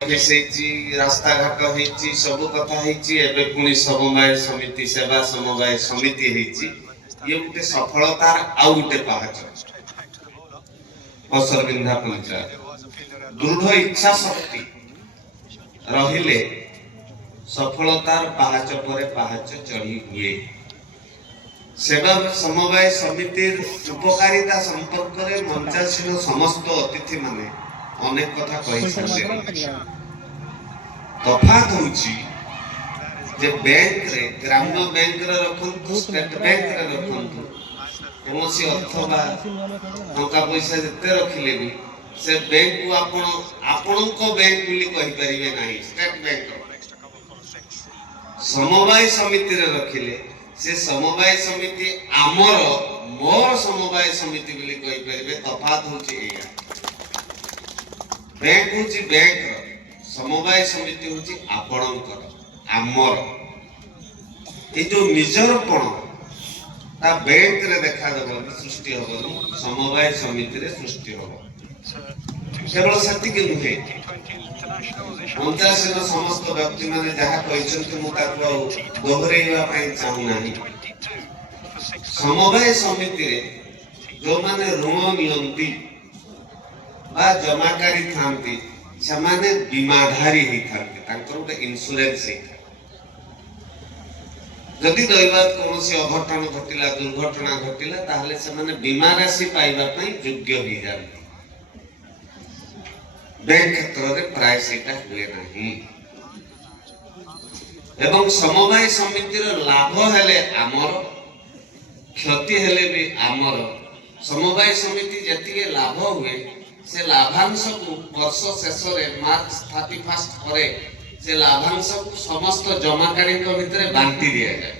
रास्ता घाट होईची सब कथा होईची एबे पुनी समवाय समिति सेवा समवाय समिति होईची ये गुटे सफलतार आउ गुटे पाहच असरबिंधा पंचायत दृढ़ इच्छा शक्ति रहिले सफलतार पाहच परे पाहच चढ़ी हुए। सेवा समवाय समितिर उपकारिता संपर्क रे मंचासीन समस्त अतिथि माने अनेक कथा कहि छथि। तफात होची जे बैंक रे ग्राम्य बैंक रे रखंतु स्टेट बैंक रे रखंतु कोनोसी अथवा टका पैसा जते रखिले भी से बैंक को आपन को बैंक बोली कहि परिबे नाही। स्टेट बैंक समवाय समिति रे रखिले से समवाय समिति आमर मोर समवाय समिति बोली कहि परिबे। तफात होची एया बैंक होची बैंक समवाय समिति होची आपणकर आमर ए जो निजरपण ता बैंक रे देखा देबो सृष्टि होबो समवाय समिति रे सृष्टि होबो। केवल सत्य के नुहे पंचायत समस्त व्यक्ति माने जहा कहिसंत मु ताको दोहरेइबा पई चाहू नाही। समवाय समिति रे जो माने ऋण नियंती बा जमाकारी थांती समाने बीमाधारी ही थांती तांकर उटे इंश्योरेंस ही जदि दैवात कोनोसी अघटन घटिला दुर्घटना घटिला ताहले समाने बीमा राशि पाइबा पई योग्य ही जाती। बैंक क्षेत्र रे प्राय सेटा हुए नाही एवं समवाय समिति रो लाभ हेले आमर क्षति हेले भी आमर। समवाय समिति जति लाभ हुए से लाभांश को वर्ष शेष रे मार्च 31 परे से लाभांश को समस्त जमाकारी को भितरे बांटी दिया जाए।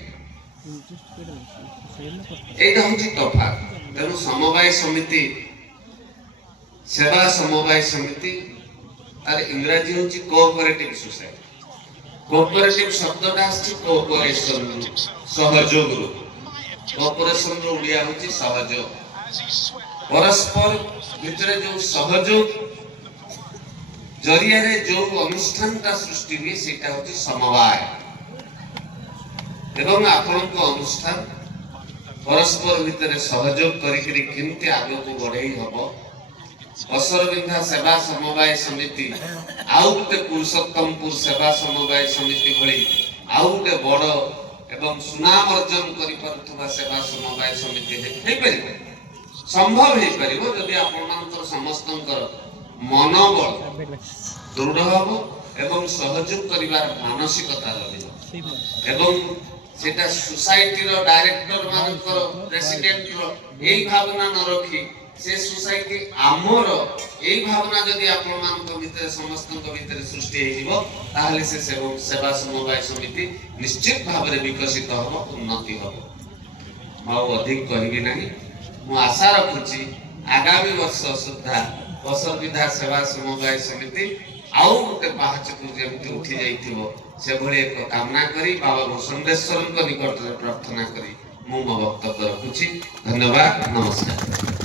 एटा होची तफात। तेनु समवाय समिति सेवा समवाय समिति तार इंग्रजी होची कोऑपरेटिव सोसाइटी। कोऑपरेटिव शब्दटा आछि कोऑपरेशन सहयोग रो कोऑपरेशन रो उडिया होची सहयोग परस्पर भितरे जो सहयोग जरिया रे जो अनुष्ठान का सृष्टि हुए सेटा होची समवाय एवं आपन को अनुष्ठान परस्पर भितरे सहयोग करिकरी किंती आगे को बढ़ई हबो। असरबिंधा सेवा समवाय समिति आउटे पुरुषोत्तमपुर सेवा समवाय समिति भली आउटे बड़ एवं सुनाम अर्जन करि परथुवा सेवा समवाय समिति हे परिबो संभव हे परिबो जदि आपनकर समस्तंकर मनोबल दृढ़ हबो एवं सहयोग करिवार मानसिकता रहबो एवं सेटा सोसाइटी रो डायरेक्टर मानकर प्रेसिडेंट रो एई भावना न रखी से सोसाइटी आमर एई भावना जदि आपन मानक भितर समस्तंक भितर सृष्टि हे जिवो ताहले से सेवा समवाय समिति निश्चित भाव रे विकसित हबो उन्नति हबो। माउ अधिक कहबी नाही। मु आशा रखुची आगामी वर्ष सुद्धा असरबिंधा सेवा समवाय समिति आउ गोटे पाहच को जेमति उठी जाइथिबो से भले एक कामना करी बाबा भूषणेश्वर निकट रे प्रार्थना करी मु मो वक्तव्य रखुची। धन्यवाद। नमस्कार।